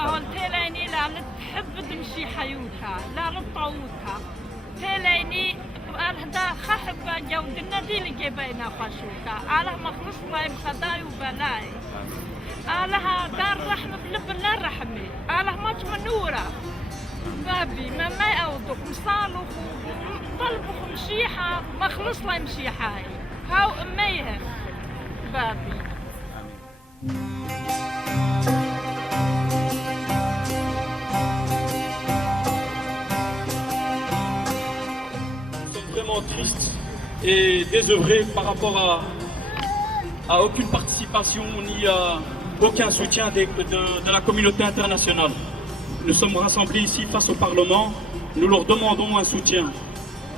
ما هو تيليني لا نتحب تمشي حيوتها لا نطوتها تيليني هذا خحب جود النادي اللي جايبينا خشوكا على مخلص الله بخداي وبلاي على دار رحمة بلب لا رحمة على ما تمنورة بابي ما يعوضك مصالح طلبوا مشيحة مخلص الله مشيحة هاو أميها بابي. Vraiment triste et désœuvré par rapport à aucune participation ni à aucun soutien de la communauté internationale. Nous sommes rassemblés ici face au Parlement, nous leur demandons un soutien,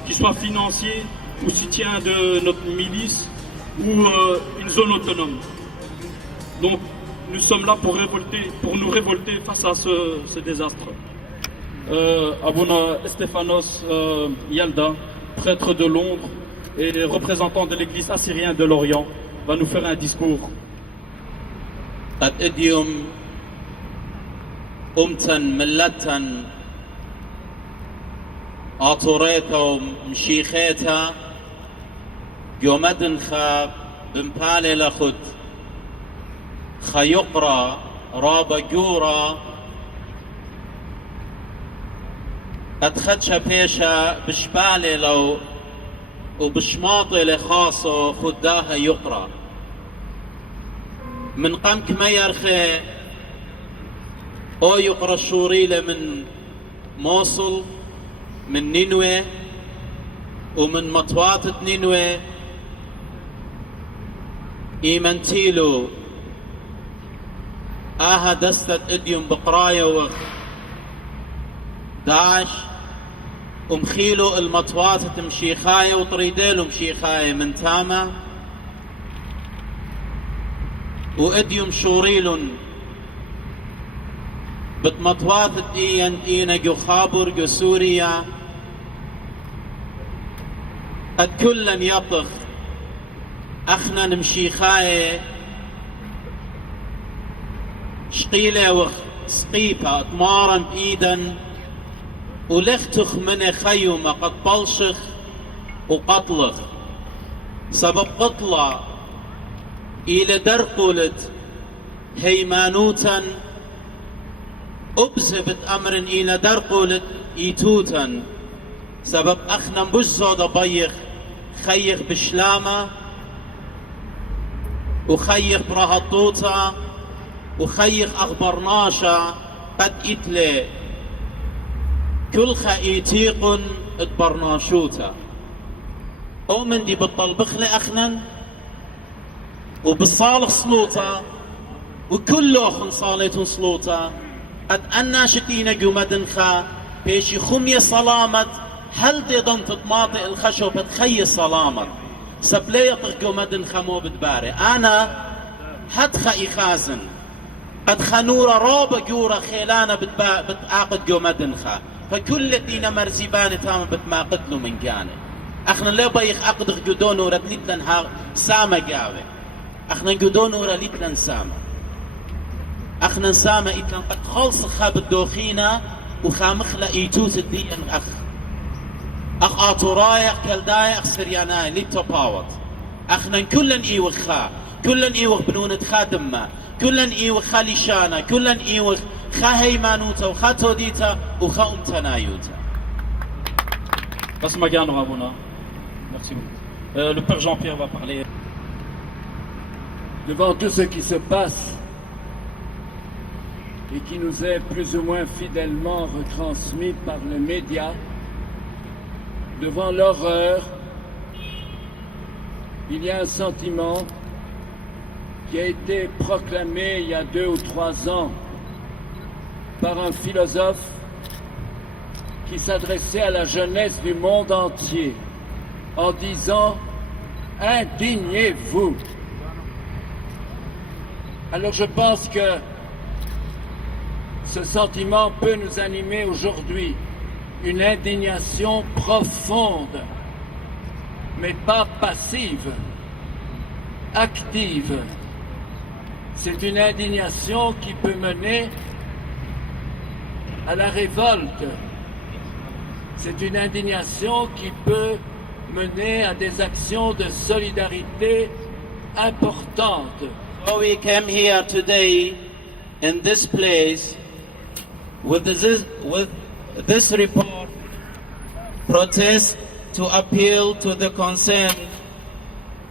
qu'il soit financier ou soutien de notre milice ou une zone autonome. Donc nous sommes là pour nous révolter face à ce désastre. Abuna Stéphanos Yalda, prêtre de Londres et représentant de l'église assyrienne de l'Orient, va nous faire un discours. قد اديم أمتا ملتا آطوريتا ومشيخيتا يومدن خا بمبالي لخد خيقرا رابا جورا قد خدشا بيشا بشبالي لو وبشماطي لخاصو خداها يقرا من قمك ما يرخي او يقرا الشوريلة من موصل من نينوى ومن مطواتة نينوى ايمنتيلو اها دستت اديم بقراية وخ داعش ومخيلو المطواتة مشيخاية وطريديلو مشيخاية من تاما واديم شوريلون بتمطواث اينا جو خابر جو سوريا قد كلن يطخ اخنا نمشي خاية شقيلة وخ سقيبة اطمارا بايدا ولختخ من خيمة قد بلشخ وقطلخ سبب قطلة إلى درقلت هيمانوتا أبزبت أمر إلى درقلت إيتوتا سبب أخنا بزود بيخ خيخ بشلامة وخيخ برهطوتا وخيخ أخبرناشا قد إتلي كل خايتيق اتبرناشوتا أومن دي بالطلبخلي أخنا وبالصالح صلوتا وكل اخن صالتون صلوتا قد انا شتينا جمدنخا بيشي خمية صلامت هل دي ضمت طماطئ الخشو بتخي صلامت سبليطق جمدنخا مو بتباري انا حدخا اخازن قد خنورة روبة جورة خيلانة بتعاقد جمدنخا فكل دينا مرزباني تاما بتماقدلو من جانب اخنا لو بيخ اقدخ جدون ورد لتلنها سامة جاوي اخنا جدون ورا ليتلن سامة اخنا سامة ايتلن قد خلص خاب الدوخينة وخامخلا ايتوت الدين اخ اطورايق كالدايق اخ سرياناي ليتو باوت اخنا كلن ايوخا كلن ايوخ بنونة خادمة كلن ايوخ خاليشانا كلن ايوخ خا هيمانوتا وخا توديتا وخا امتنايوتا. Passe Magano Rabona. Merci beaucoup. Le père Jean-Pierre va parler. Devant tout ce qui se passe et qui nous est plus ou moins fidèlement retransmis par les médias, devant l'horreur, il y a un sentiment qui a été proclamé il y a 2 ou 3 ans par un philosophe qui s'adressait à la jeunesse du monde entier en disant « Indignez-vous ». Alors je pense que ce sentiment peut nous animer aujourd'hui, une indignation profonde, mais pas passive, active. C'est une indignation qui peut mener à la révolte. C'est une indignation qui peut mener à des actions de solidarité importantes. So we came here today in this place with this report, protest to appeal to the concerned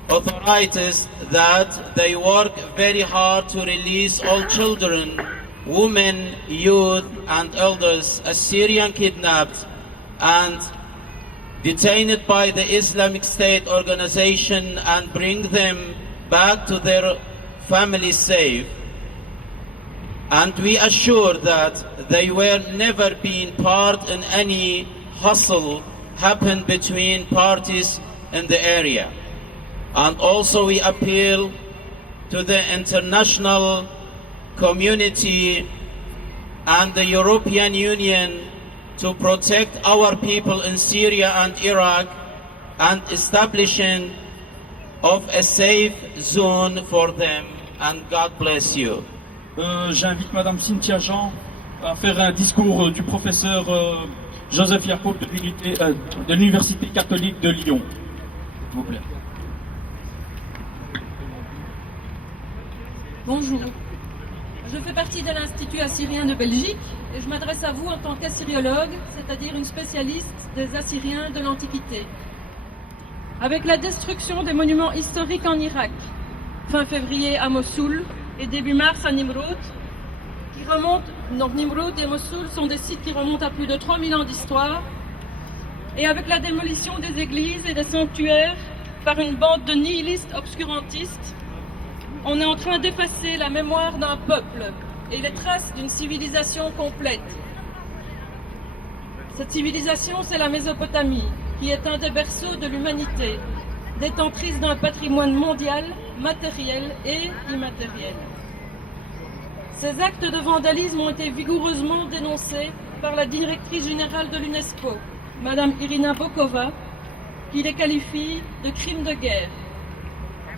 authorities that they work very hard to release all children, women, youth and elders Assyrian kidnapped and detained by the Islamic State organization and bring them back to their families safe. And we assure that they were never been part in any hustle happened between parties in the area. And also we appeal to the international community and the European Union to protect our people in Syria and Iraq and establishing of a safe zone for them. And God bless you. J'invite Madame Cynthia Jean à faire un discours du professeur Joseph Yacoub de l'Université catholique de Lyon. S'il vous plaît. Bonjour, je fais partie de l'Institut assyrien de Belgique et je m'adresse à vous en tant qu'assyriologue, c'est-à-dire une spécialiste des Assyriens de l'Antiquité. Avec la destruction des monuments historiques en Irak, fin février à Mossoul et début mars à Nimrud, Nimrud et Mossoul sont des sites qui remontent à plus de 3000 ans d'histoire, et avec la démolition des églises et des sanctuaires par une bande de nihilistes obscurantistes, on est en train d'effacer la mémoire d'un peuple et les traces d'une civilisation complète. Cette civilisation, c'est la Mésopotamie, qui est un des berceaux de l'humanité, détentrice d'un patrimoine mondial, matériel et immatériel. Ces actes de vandalisme ont été vigoureusement dénoncés par la directrice générale de l'UNESCO, Madame Irina Bokova, qui les qualifie de crimes de guerre.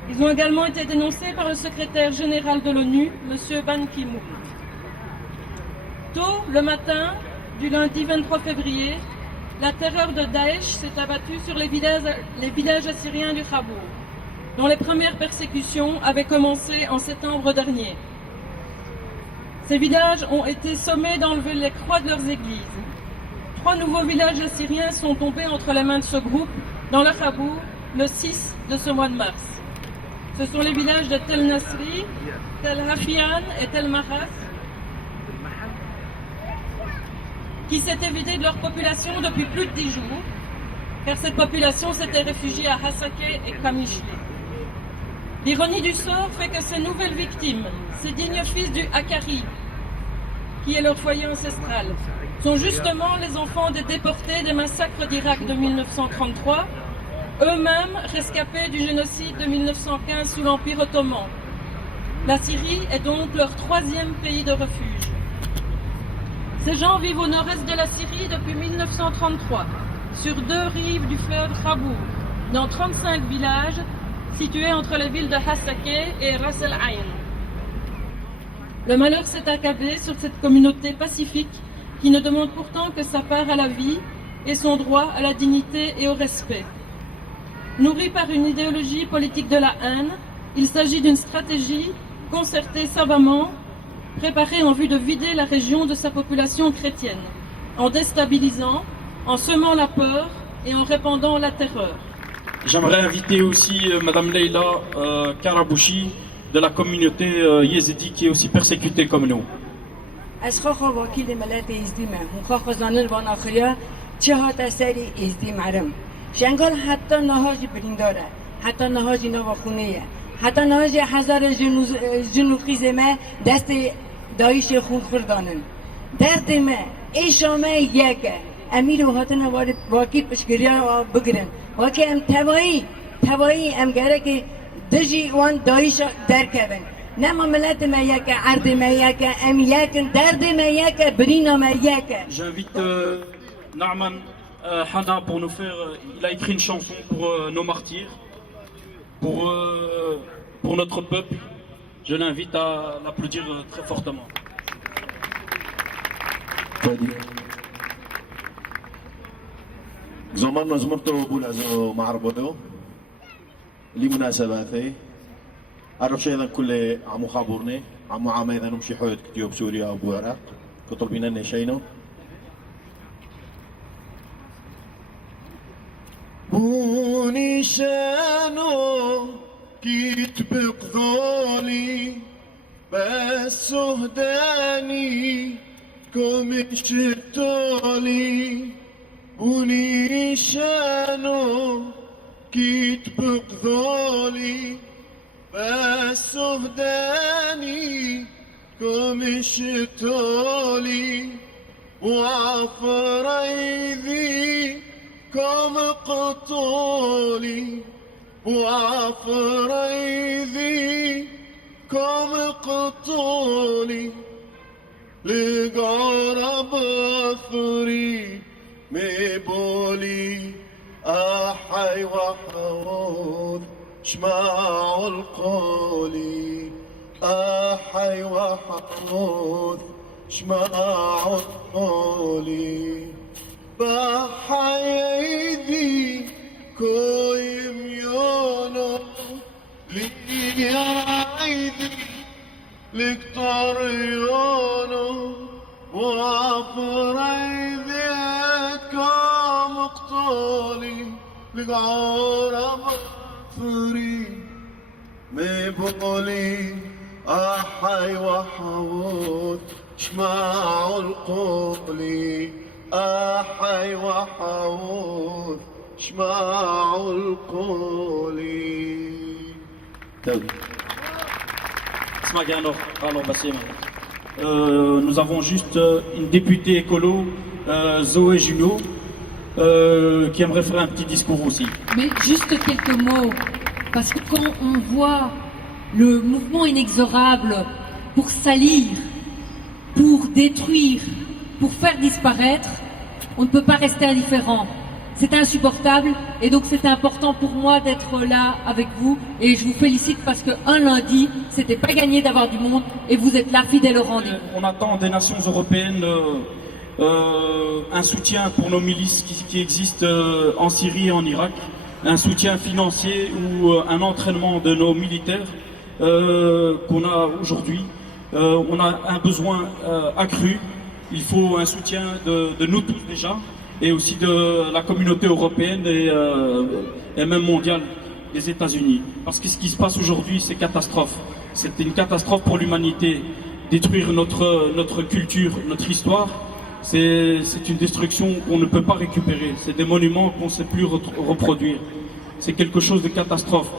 Ils ont également été dénoncés par le secrétaire général de l'ONU, M. Ban Ki-moon. Tôt le matin du lundi 23 février, la terreur de Daesh s'est abattue sur les villages assyriens du Khabour, dont les premières persécutions avaient commencé en septembre dernier. Ces villages ont été sommés d'enlever les croix de leurs églises. 3 nouveaux villages assyriens sont tombés entre les mains de ce groupe dans le Khabour le 6 de ce mois de mars. Ce sont les villages de Tel Nasri, Tel Hafian et Tel Mahas qui s'étaient vidés de leur population depuis plus de 10 jours, car cette population s'était réfugiée à Hasakeh et Kamishli. L'ironie du sort fait que ces nouvelles victimes, ces dignes fils du Hakari, qui est leur foyer ancestral, sont justement les enfants des déportés des massacres d'Irak de 1933, eux-mêmes rescapés du génocide de 1915 sous l'Empire ottoman. La Syrie est donc leur 3e pays de refuge. Ces gens vivent au nord-est de la Syrie depuis 1933, sur 2 rives du fleuve Khabour, dans 35 villages situés entre les villes de Hasakeh et Ras El Ain. Le malheur s'est accablé sur cette communauté pacifique qui ne demande pourtant que sa part à la vie et son droit à la dignité et au respect. Nourri par une idéologie politique de la haine, il s'agit d'une stratégie concertée savamment, préparée en vue de vider la région de sa population chrétienne, en déstabilisant, en semant la peur et en répandant la terreur. J'aimerais inviter aussi Madame Leila Karabouchi de la communauté yézidi qui est aussi persécutée comme nous. شنگال حتی نهاج برینداره حتی نهاج نواخونیه حتی نهاج هزار جنوخیز ما دست دایش خون خوردانن درد ما ایشامه یکه امیر و هاتن وارد واقعی پشگریا بگرن واقعی ام توایی ام گره که دجی وان دایش درکبن نما ملت ما یکه عرض ما یکه ام یکن درد ما یکه برینا ما یکه. J'invite Naaman Hana pour nous faire, il a écrit une chanson pour nos martyrs, pour notre peuple. Je l'invite à l'applaudir très fortement. فادي زمان نزمرتو بولازو معربو لمناسباتي عرف شيء ذا كل عمو خابورني عمو عامي ذا نمشي حوت كتيوب سوريا أبو عراق كطلبنا نشينو بوني شانو كيت بقضولي بس هداني كوم شتولي بوني شانو كيت بقضولي بس هداني كوم شتولي وعفريذي كم قطولي وعفريذي كم قطولي لقرب ثري مبولي أحي وحوض شماع القولي أحي وحوض شماع القولي بحيدي كويم يونو لي عيدي لكتر يونو وعفريدي كام اقتولي لقعور مغفري مبولي أحي وحوض شماع القولي أحي وحوض شماع القولي Nous avons juste une députée écolo, Zoé Junot, qui aimerait faire un petit discours aussi. Mais juste quelques mots, parce que quand on voit le mouvement inexorable pour salir, pour détruire, pour faire disparaître, on ne peut pas rester indifférent. C'est insupportable et donc c'est important pour moi d'être là avec vous et je vous félicite parce qu'un lundi, c'était pas gagné d'avoir du monde et vous êtes là fidèle au rendez-vous. On attend des nations européennes un soutien pour nos milices qui existent en Syrie et en Irak, un soutien financier ou un entraînement de nos militaires qu'on a aujourd'hui. On a un besoin accru. Il faut un soutien de nous tous déjà, et aussi de la communauté européenne et même mondiale des États-Unis. Parce que ce qui se passe aujourd'hui, c'est catastrophe. C'est une catastrophe pour l'humanité. Détruire notre culture, notre histoire, c'est une destruction qu'on ne peut pas récupérer. C'est des monuments qu'on ne sait plus reproduire. C'est quelque chose de catastrophe.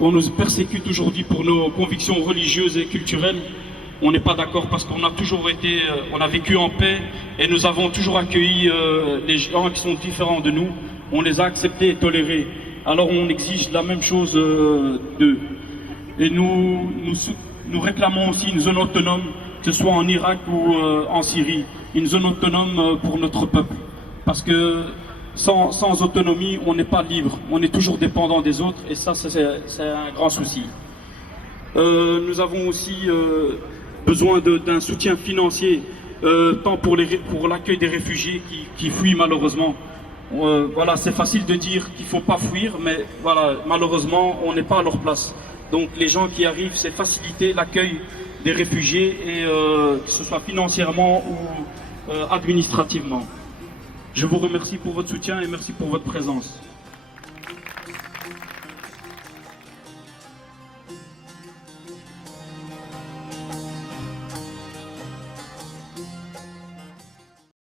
On nous persécute aujourd'hui pour nos convictions religieuses et culturelles. On n'est pas d'accord parce qu'on a toujours été, on a vécu en paix et nous avons toujours accueilli les gens qui sont différents de nous. On les a acceptés et tolérés. Alors on exige la même chose d'eux. Et nous réclamons aussi une zone autonome, que ce soit en Irak ou en Syrie. Une zone autonome pour notre peuple. Parce que sans autonomie, on n'est pas libre. On est toujours dépendant des autres et ça, c'est un grand souci. Nous avons aussi besoin d'un soutien financier, tant pour l'accueil des réfugiés qui fuient malheureusement. Voilà, c'est facile de dire qu'il ne faut pas fuir, mais voilà, malheureusement, on n'est pas à leur place. Donc les gens qui arrivent, c'est faciliter l'accueil des réfugiés, et que ce soit financièrement ou administrativement. Je vous remercie pour votre soutien et merci pour votre présence.